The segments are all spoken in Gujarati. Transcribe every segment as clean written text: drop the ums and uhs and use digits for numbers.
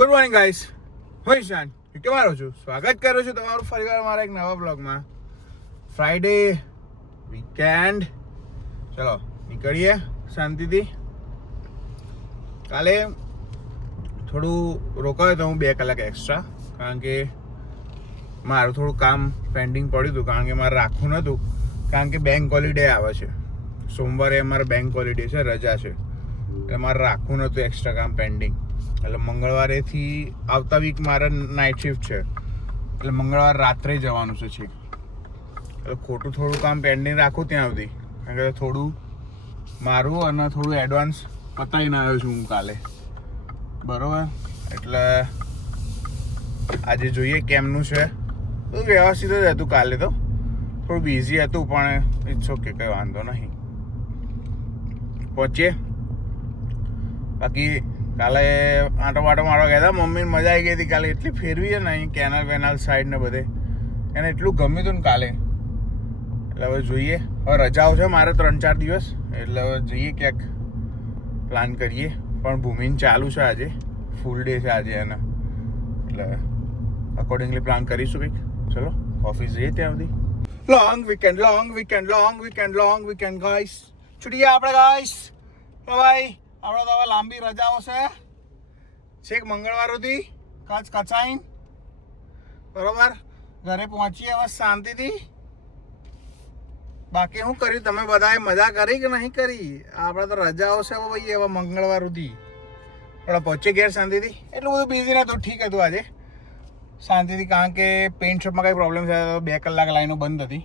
ગુડ મોર્નિંગ ગાઈસ, હું ઈશાન કેમ છું? સ્વાગત કરું છું તમારું ફરીવાર મારા એક નવા બ્લોગમાં. ફ્રાઈડે વીકેન્ડ, ચલો નીકળીએ શાંતિથી. કાલે થોડું રોકાયો તો હું 2 કલાક એક્સ્ટ્રા, કારણ કે મારું થોડું કામ પેન્ડિંગ પડ્યું હતું, કારણ કે મારે રાખવું નહોતું, કારણ કે બેંક હોલિડે આવે છે. સોમવારે અમારે બેંક હોલિડે છે, રજા છે, એટલે મારે રાખવું નહોતું એક્સ્ટ્રા કામ પેન્ડિંગ. એટલે મંગળવારેથી આવતા વીક મારે નાઇટ શિફ્ટ છે, એટલે મંગળવાર રાત્રે જવાનું છે છેક. એટલે ખોટું થોડું કામ પેન્ડિંગ રાખું ત્યાં સુધી, કારણ કે થોડું મારું અને થોડું એડવાન્સ પતાવીને આવ્યો છું હું કાલે, બરાબર. એટલે આજે જોઈએ કેમનું છે. બધું વ્યવસ્થિત જ હતું કાલે, તો થોડું બિઝી હતું, પણ ઇટ્સ ઓકે, કંઈ વાંધો નહીં, પહોંચીએ. બાકી કાલે આંટો વાંટો મારવા ગયા હતા, મમ્મીને મજા આવી ગઈ હતી કાલે. એટલી ફેરવી છે ને અહીં કેનાલ વેનાલ સાઈડ ને બધે, એને એટલું ગમ્યું હતું ને કાલે. એટલે હવે જોઈએ, હવે રજાઓ છે મારે 3-4 દિવસ, એટલે હવે જઈએ ક્યાંક પ્લાન કરીએ. પણ ભૂમિને ચાલુ છે આજે, ફૂલ ડે છે આજે એને, એટલે અકોર્ડિંગલી પ્લાન કરીશું કંઈક. ચલો ઓફિસ જઈએ ત્યાં સુધી. લોંગ વીકેન્ડ ગાઈસ, છૂટીએ આપણે ગાઈસ. ભાઈ આપણે તો હવે લાંબી રજાઓ છે, છેક મંગળવાર સુધી કચાઈને, બરોબર. ઘરે પહોંચીએ હવે શાંતિથી. બાકી શું કર્યું તમે બધાએ, મજા કરી કે નહીં કરી? આપણે તો રજાઓ છે ભાઈ હવે મંગળવાર સુધી. આપણે પહોંચીએ ઘેર શાંતિથી. એટલું બધું બિઝી નહોતું, ઠીક હતું આજે શાંતિથી, કારણ કે પેઇન્ટ શોપમાં કંઈ પ્રોબ્લેમ થયો, 2 કલાક લાઈનો બંધ હતી,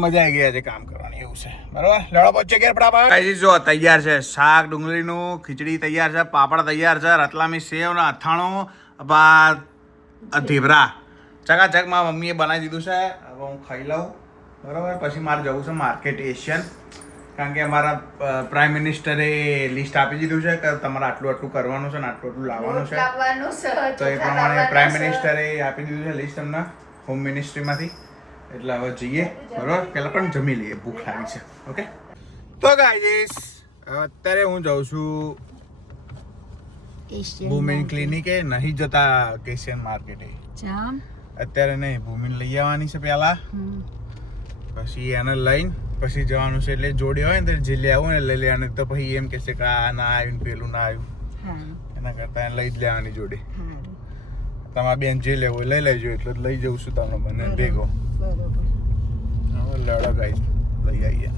મજા આવી ગઈ આજે કામ કરવાની, એવું છે, બરાબર. લડો પહોંચે ઘેર ફટાફટ. જો તૈયાર છે શાક ડુંગળીનું, ખીચડી તૈયાર છે, પાપડ તૈયાર છે, રતલામી સેવ ને અથાણું, ધીબરા ચકાચક મારા મમ્મીએ બનાવી દીધું છે. હવે હું ખાઈ લઉં, બરાબર. પછી મારે જવું છે માર્કેટ એશિયન, કારણ કે અમારા પ્રાઇમ મિનિસ્ટરે લિસ્ટ આપી દીધું છે કે તમારે આટલું આટલું કરવાનું છે ને આટલું આટલું લાવવાનું છે. તો એ પ્રમાણે પ્રાઇમ મિનિસ્ટરે આપી દીધું છે લિસ્ટ અમને હોમ મિનિસ્ટ્રીમાંથી. એટલે હવે જઈએ, બરાબર. પહેલાં પણ જમી લઈએ, ભૂખ લાગી છે. ઓકે, તો ગાઈસ અત્યારે હું જાઉં છું ભૂમિન ક્લિનિકે, નહીં જતા એશિયન માર્કેટે અત્યારે. નહીં, ભૂમિને લઈ આવવાની છે પહેલા, પછી એને લઈને પછી જવાનું છે. એટલે જોડે હોય ને તો જે લેવું ને લઈ લેવાનું, તો પછી એમ કહેશે કે આ ના આવ્યું ને પેલું ના આવ્યું, એના કરતાં એને લઈ જ લેવાની જોડે. તમારા બેન જે લેવું લઈ લેજો, એટલે લઈ જઉં છું તમે મને ભેગો. લડો ગાઈસ, લઈ આવીએ.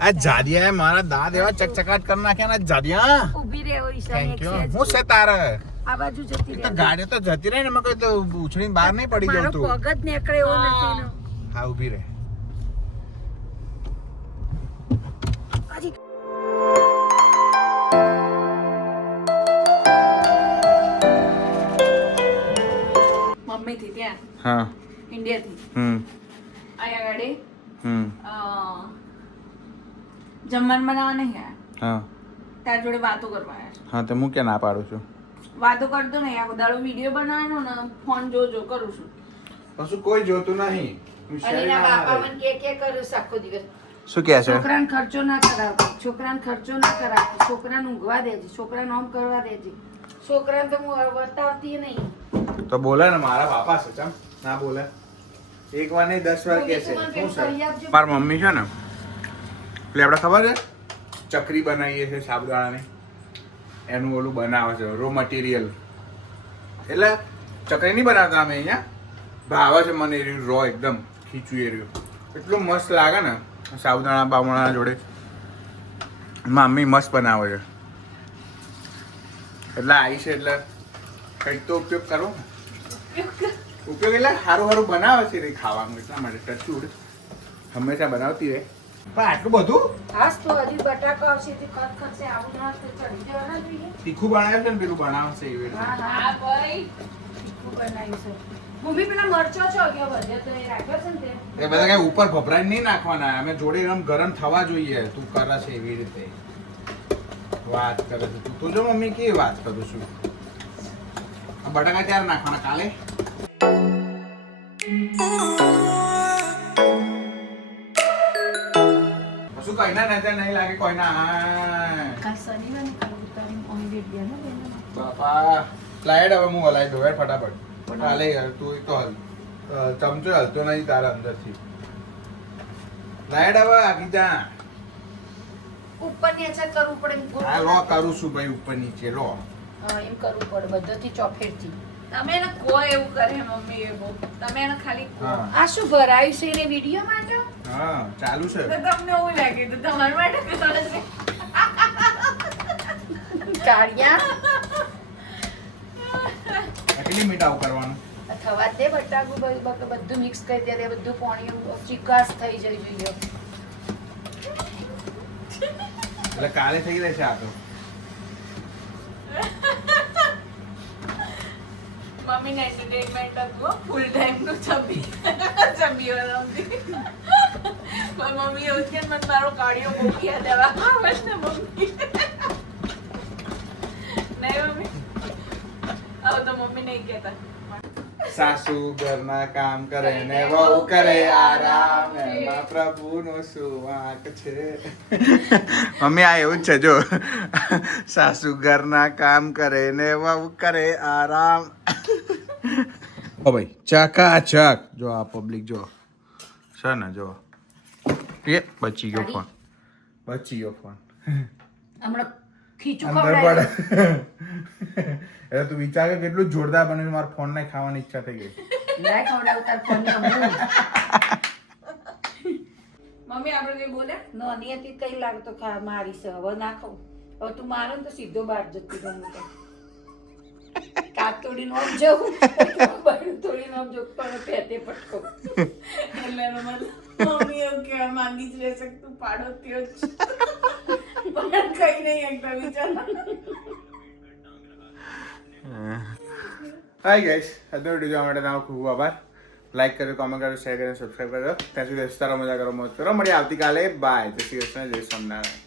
આ જાડિયા મારા દાંત એવા ચકચકાટ કરી નાખ્યા ને જાડિયા. ઊભી રહે થેન્ક યુ. હું છે તારે આ બાજુ જતી તો ગાડી તો જતી રહે ને, મેં કોઈ તો ઉછળીને બહાર નહીં પડી જવું તું. પગ જ નીકળે એવો નથી ને. હા, ઊભી રહે. મમ્મી થી ત્યાં હા, ઇન્ડિયા થી આયા ગાડી જમવાનું બનાવવા નહીં આયા. હા તાર જોડે વાતો કરવા આયા. હા, તો હું ક્યાં ના પાડું છું? વાતો કરતો નહીં, આખો દાડો વિડીયો બનાવવાનો ને ફોન જો કરું છું. કશું કોઈ જોતું નહીં. અને એના બાપા મને કે કરું છું આખો દિવસ. શું કહે છે? છોકરાને ખર્ચો ના કરાવતો, છોકરાને ખર્ચો ના કરાવતો, છોકરાને ઊંઘવા દેજે, છોકરાને આમ કરવા દેજે. છોકરાને તો હું બતાવતી નહીં. તો બોલે ને, મારા બાપા છે, ચમ ના બોલે? એક વાર નહીં 10 વાર કહે છે. શું છે મારી મમ્મી છે ને, એટલે આપણે ખબર છે ચકરી બનાવીએ છીએ સાબુદાણાની, એનું ઓલું બનાવે છે રો મટીરિયલ. એટલે ચકરી નહીં બનાવતા અમે અહીંયા, ભાવે છે મને એ રો એકદમ ખીચું એ રહ્યું, એટલું મસ્ત લાગે ને સાબુદાણા બાબુદાણા જોડે. મમ્મી મસ્ત બનાવે છે, એટલે આવી છે, એટલે કંઈક તો ઉપયોગ કરવો ને. ઉપયોગ એટલે સારું બનાવે છે રે ખાવાનું, એટલા માટે ટચુડ હંમેશા બનાવતી રહે. પણ આટલું બધું આજ તો હજી બટાકા આવશે તે ખર્ચે આવું ના તો ચડી જવાના જોઈએ. તીખું બનાવ્યું છે ને, પેલું બનાવશે એવી રીતે. હા ભાઈ, તીખું બનાવ્યું છે. મમ્મી પેલા મરચો છો કે બધે તો એ રાખ્યો છે ને તે. એ બધા કઈ ઉપર ભભરાઈ નહીં નાખવાના, અમે જોડે ગરમ થવા જોઈએ. તું કરે છે એવી રીતે વાત કરે છે તું જો મમ્મી કેવી વાત કરું છું. આ બટાકા ક્યારે નાખવાના? કાલે. શું કહે કોઈના નજર નહીં લાગે કોઈના કાલ શનિવારે કરવું તારી ઓમલેટ દે ને બેન બાપા લાઈટ હવે હું હલાવી દઉં ફટાફટ હાલે યાર તું તો હલ ચમચો હલતો નહીં તારા અંદરથી લાઈટ હવે આગી જા ઉપર નીચે કરવું પડે એમ હા લો કરું છું ભાઈ ઉપર નીચે લો એમ કરવું પડે બધોથી ચોફેરથી તમે એને કો એવું કરે મમ્મી એવું તમે એને ખાલી કહો. હા આ શું ભરાયું છે એને વિડીયો માટે હા ચાલુ છે તો તમને એવું લાગે તો તમારા માટે કરે છે કાળિયા કેટલી મીઠ આવું કરવાનું થવા દે બટાકું બધું મિક્સ કરી દે બધું પાણી ચીકાશ થઈ જવી જોઈએ એટલે કાલે થઈ રહેશે આ તો મમ્મીને એન્ટરટેનમેન્ટ હતું ફૂલ ટાઈમ નું છબી છબી બનાવતી પણ મમ્મી એવું કે મને મારો કાઢ્યો મૂકી દેવા આવે ને મમ્મી નહીં મમ્મી આવું તો મમ્મી નહીં કહેતા સાસુ ઘરના કામ કરે ને વહુ કરે આરામ એમાં પ્રભુનો શું વાંક છે મમ્મી આ એવું જ છે જો સાસુ ઘરના કામ કરે ને વહુ કરે આરામ ઓ ભાઈ ચકાચક જો આ પબ્લિક જો છે ને જો એ બચી ગયો ફોન બચી ગયો ફોન હમણાં ખીચું અંદર ખવડાવ્યું. પડે એટલે તું વિચાર કે કેટલું જોરદાર બન્યું મારા ફોન ને ખાવાની ઈચ્છા થઈ ગઈ લાય ખવડાવું તાર ફોનને હમણાં. મમ્મી આપણે કઈ બોલે નાની હતી કઈ લાગતો ખા મારી છે હવે ના ખાઉં હવે તું મારો ને તો સીધો બહાર જતી રહું તો કાપ તોડીને આમ જવું બાયણું તોડીને આમ જવું પણ પેટે પટકો એટલે એનો મતલબ મમ્મી એવું કહેવા માંગી જ રહેશે કે તું પાડો ત્યો જ પણ કઈ નહીં એકતા વિચાર હાય ગાઈસ આજનો વિડીયો જોવા માટે તમારો ખૂબ આભાર લાઈક કરો કોમેન્ટ કરો શેર કરો સબસ્ક્રાઈબ કરો ત્યાં સુધી હસતા રહો મજા કરો મોજ કરો મળીએ આવતીકાલે બાય જય શ્રી કૃષ્ણ જય સ્વામિનારાયણ